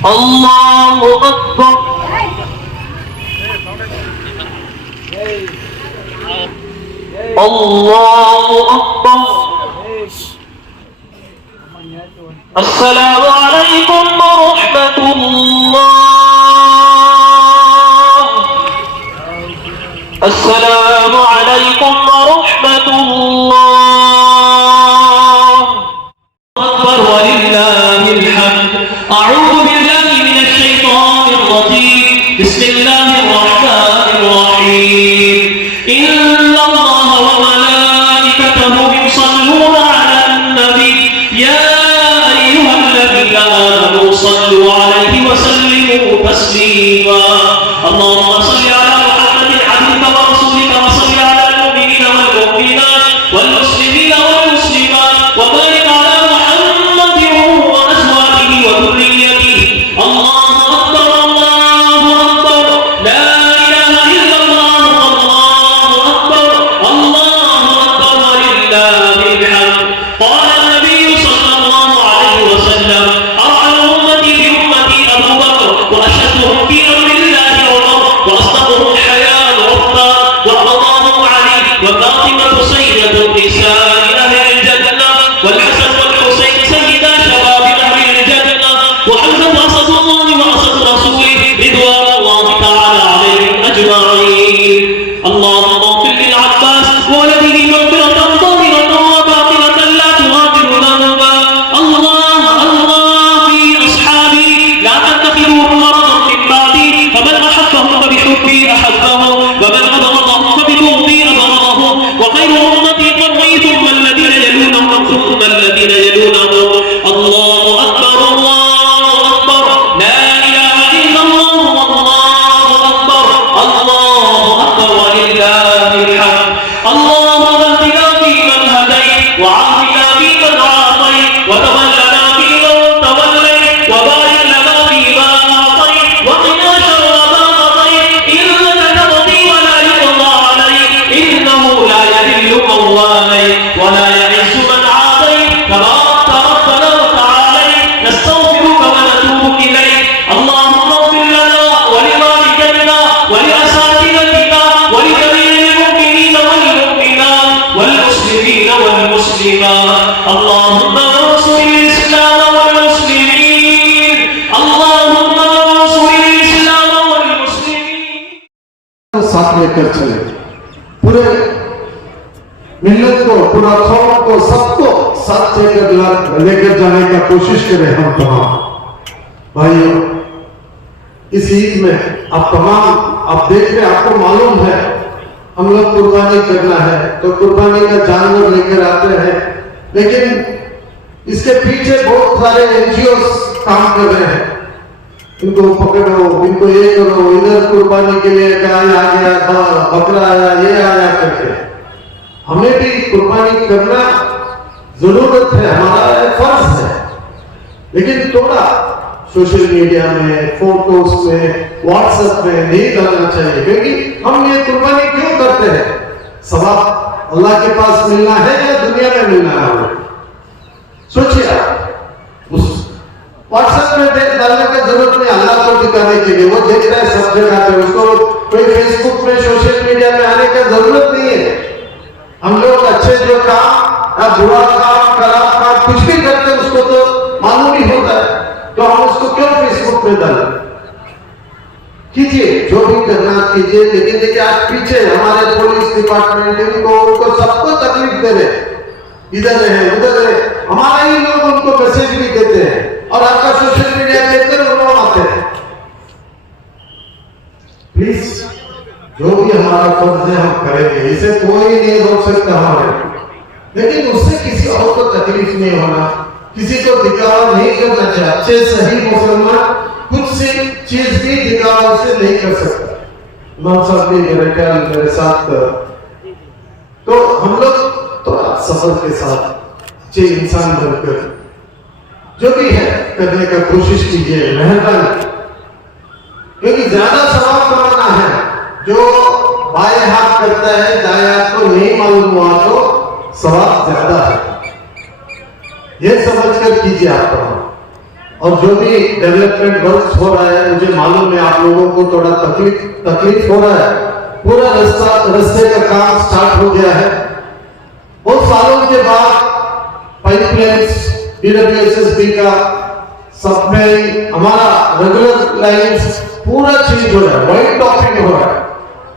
अल्लाहु अकबर। अल्लाहु अकबर। अस्सलामु अलैकुम वरहमतुल्लाह। अस्सलामु अलैकुम वरहमतुल्लाह। अकबर वलिल्लाहिल हम्द। अऊज़ु बिल्लाहि मिनश शैतानिर रजीम। बिस्मिल्लाहिर रहमानिर रहीम। इन्नल्लाहा व मलाइकतहु युसल्लूना अलन नबी या अय्युहल्लज़ीना आमनू सल्लू अलैहि व सल्लिमू तस्लीमा। अल्लाहुम्मा सल्लि अला मुहम्मदिन अब्दिका व रसूलिका व सल्लि अलल मुमिनीना वल मुमिनात वल मुस्लिमीना वल मुस्लिमात व बारिक अला मुहम्मदिन व अज़वाजिही व ذُرِّيَّتِهِ। अल्लाहु अकबर। अल्लाहु अकबर। ला इलाहा इल्लल्लाह। अल्लाहु अकबर। अल्लाहु अकबर वलिल्लाहिल हम्द। قال النبي صلى الله عليه وسلم أرحم أمتي بأمتي أبو بكر وأشدهم في أمر الله عمر وأصدقهم حياء عثمان وأرضاهم علي وفاطمة سيدة النساء أهل الجنة والحسن والحسين سيدا شباب أهل الجنة وحمزة أسد الله وأسد رسوله رضوان الله تعالى عليهم أجمعين. اللهم اغفر للعباس وولده مغفرة ظاهرة وباطنة لا تغادر ذنبا. الله في أصحابي لا تتخذوهم مرضا من بعدي فمن أحبهم فبحبي أحبهم ومن أبغضهم فببغضي أبغضهم وخير أمتي قرني ثم الذين يلونهم ثم الذين يلونهم. الله أكبر. الله أكبر. لا إله إلا الله. الله أكبر. الله أكبر ولله الحمد. اللهم اهدنا فيمن هديت وعافنا فيمن عافيت وتولنا فيمن توليت وبارك لنا فيما أعطيت وقنا شر ما قضيت إنك تقضي ولا يقضى عليك إنه لا يذل من واليت ولا يعز من عاديت تبارك ربنا وتعاليت. نستغفرك ونتوب إليك. اللهم اغفر لنا ولوالدينا ولأساتذتنا ولجميع المؤمنين والمؤمنات والمسلمين والمسلمات. اللهم انصر الإسلام والمسلمين. اللهم انصر الإسلام والمسلمين. साथ लेकर चले, पूरे मिल्लत को, पूरा कौम को, सबको साथ लेकर जाने का कोशिश करें हम तमाम भाइयों। इस ईद में आप तमाम आप देख रहे, आपको मालूम है हम लोग कुर्बानी करना है तो कुर्बानी का जानवर लेकर आते हैं, लेकिन इसके पीछे बहुत सारे एनजीओ काम कर रहे हैं। इनको पकड़ो, इनको ये करो, इधर कुर्बानी के लिए गाय आ गया, बकरा आया, ये आया करके। हमें भी कुर्बानी करना जरूरत है, हमारा फर्ज है, लेकिन थोड़ा सोशल मीडिया में, फोटोज में, व्हाट्सएप में नहीं करना चाहिए, क्योंकि हम ये कुर्बानी क्यों करते हैं? सवाब अल्लाह के पास मिलना है या दुनिया में मिलना है? सोचिए, उस व्हाट्सएप में डालने की जरूरत नहीं, अल्लाह को दिखाने के लिए। वो देख रहा है सब जगह पे, उसको कोई फेसबुक में, सोशल मीडिया में आने की जरूरत नहीं है। हम लोग अच्छे जो काम या बुरा काम, खराब काम कुछ भी करते हैं, उसको तो मालूम ही होता है, तो हम उसको क्यों फेसबुक पे डालें? कीजिए, जो भी करना कीजिए, लेकिन देखिए आज पीछे हमारे पुलिस डिपार्टमेंट उनको सबको तकलीफ दे रहे, इधर है उधर है, हमारा ही लोग उनको मैसेज भी देते हैं और आपका सोशल मीडिया देखकर वो आते हैं। प्लीज, जो भी हमारा फर्ज है हम करेंगे, इसे कोई नहीं रोक सकता हमारे, लेकिन उससे किसी और को तकलीफ नहीं होना, किसी को दिखावा नहीं करना चाहिए। अच्छे सही मुसलमान कुछ सी चीज भी दिखावा से नहीं कर सकता। इमाम साहब भी मेरे ख्याल मेरे साथ, तो हम लोग थोड़ा सफर के साथ अच्छे इंसान बनकर जो भी है करने का कोशिश कीजिए, मेहरबानी, क्योंकि ज्यादा सवाब कमाना है। जो बाएं हाथ करता है, दाएं हाथ को नहीं मालूम हुआ तो सवाब ज्यादा है, ये समझकर कीजिए आप। और जो भी डेवलपमेंट वर्क हो रहा है, मुझे मालूम है आप लोगों को थोड़ा तकलीफ हो रहा है। पूरा रास्ते का काम स्टार्ट हो गया है। बहुत सालों के बाद पाइपलाइंस BWSSB का सब में हमारा रेगुलर लाइन्स पूरा चेंज हो रहा है, वाइट टॉपिंग हो रहा है।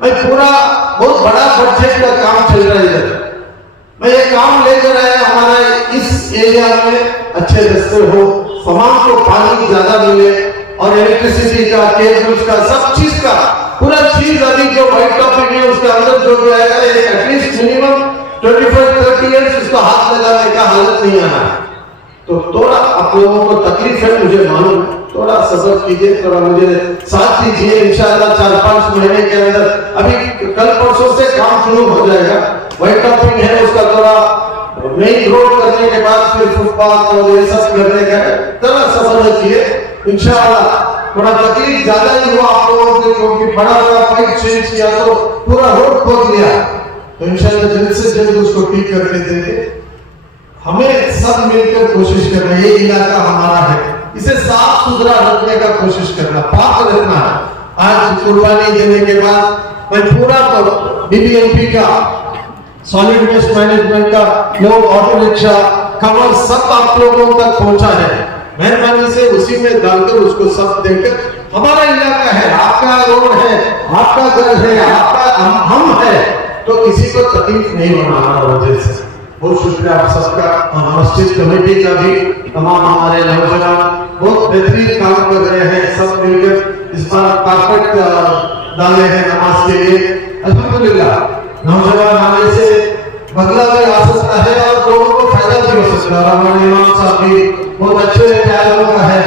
मैं पूरा बहुत बड़ा बजट का काम चल रहा है इधर। मैं ये काम लेकर आया, हमारे इस एरिया में अच्छे रास्ते हो, सामान को पानी ज्यादा मिले और इलेक्ट्रिसिटी का, केबल्स का, सब चीज का पूरा चीज अभी जो व्हाइट टॉपिंग है उसके अंदर जो भी आएगा, एटलीस्ट मिनिमम 25-30 इयर्स इसको हाथ लगाने का हालत नहीं आना है। तो थोड़ा आप लोगों को तकलीफ है, मुझे मालूम, थोड़ा सब्र कीजिए, थोड़ा मुझे साथ दीजिए। इंशाल्लाह 4-5 महीने के अंदर, अभी कल परसों से काम शुरू हो जाएगा। व्हाइट टॉपिंग है उसका, थोड़ा मेन रोड करने के बाद फिर फुटपाथ और ये सब करने का, थोड़ा सब्र रखिए। इंशाल्लाह थोड़ा तकलीफ ज्यादा ही हुआ आप लोगों को, क्योंकि बड़ा बड़ा पाइप चेंज किया तो पूरा रोड खोद दिया। तो इंशाल्लाह जल्द से जल्द उसको ठीक करके देंगे। हमें सब मिलकर कोशिश करना, ये इलाका हमारा है, इसे साफ सुथरा रखने का कोशिश करना, पाक रखना है। आज कुर्बानी देने के बाद मैं पूरा BBMP का, सॉलिड वेस्ट मैनेजमेंट का, लोग ऑटो रिक्शा कवर सब आप लोगों तक पहुंचा है। मेहरबानी से उसी में डालकर उसको सब देकर, हमारा इलाका है, आपका रोड है, आपका घर है, आपका हम है, तो किसी को तकलीफ नहीं होना हमारा वजह से। बहुत शुक्रिया आप सबका, और मस्जिद कमेटी का भी, तमाम हमारे नौजवान बहुत बेहतरीन काम कर रहे हैं, सब मिलकर इस बार कारपेट डाले हैं नमाज के लिए। अल्हम्दुलिल्लाह नौजवान आने से बदला भी आ सकता है और लोगों को फायदा भी हो सकता है। हमारे इमाम साहब भी बहुत अच्छे ख्यालों का है,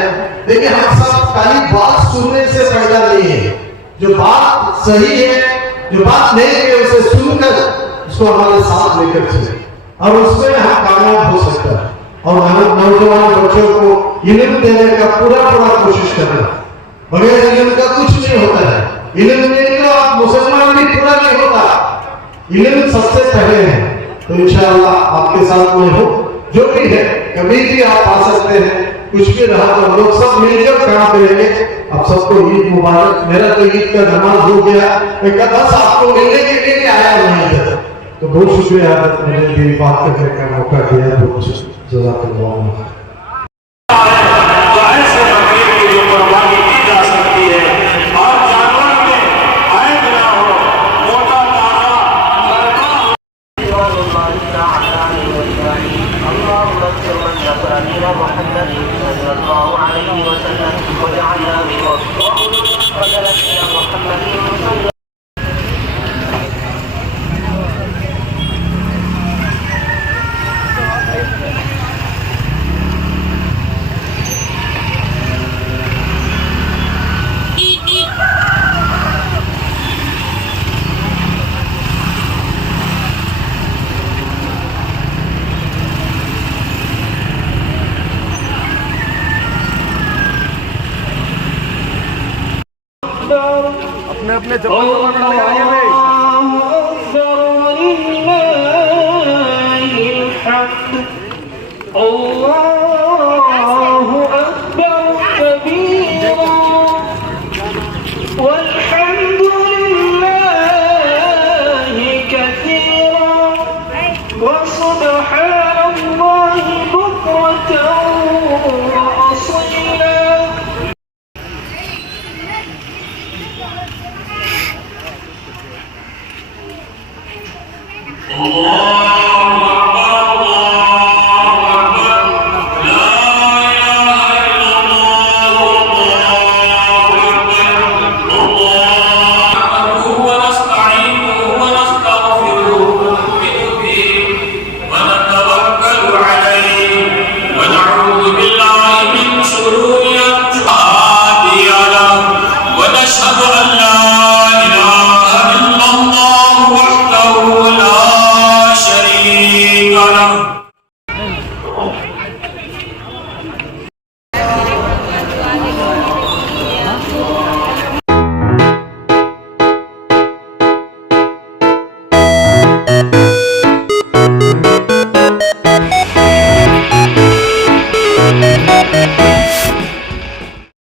लेकिन हम सब खाली बात सुनने से फायदा नहीं है। जो बात सही है, जो बात नहीं है, उसे सुनकर उसको हमारे साथ लेकर चले और उसमें हम कामयाब हो सकता है। और हम नौजवान बच्चों को इल्म देने का पूरा कोशिश करना। बगैर इल्म का कुछ नहीं होता है। इल्म नहीं तो आप मुसलमान भी पूरा नहीं होता। इल्म सबसे पहले है। तो इंशाअल्लाह आपके साथ में हो, जो भी है, कभी भी आप आ सकते हैं। कुछ भी रहा तो हम लोग सब मिलकर काम करेंगे। आप सबको ईद मुबारक। मेरा तो ईद का नमाज हो गया, मैं बस आपको मिलने के लिए आया नहीं था। तो बहुत शुक्रिया मैंने भी बात करने का मौका दिया। बहुत जज़ाकल्लाह। अपने अपने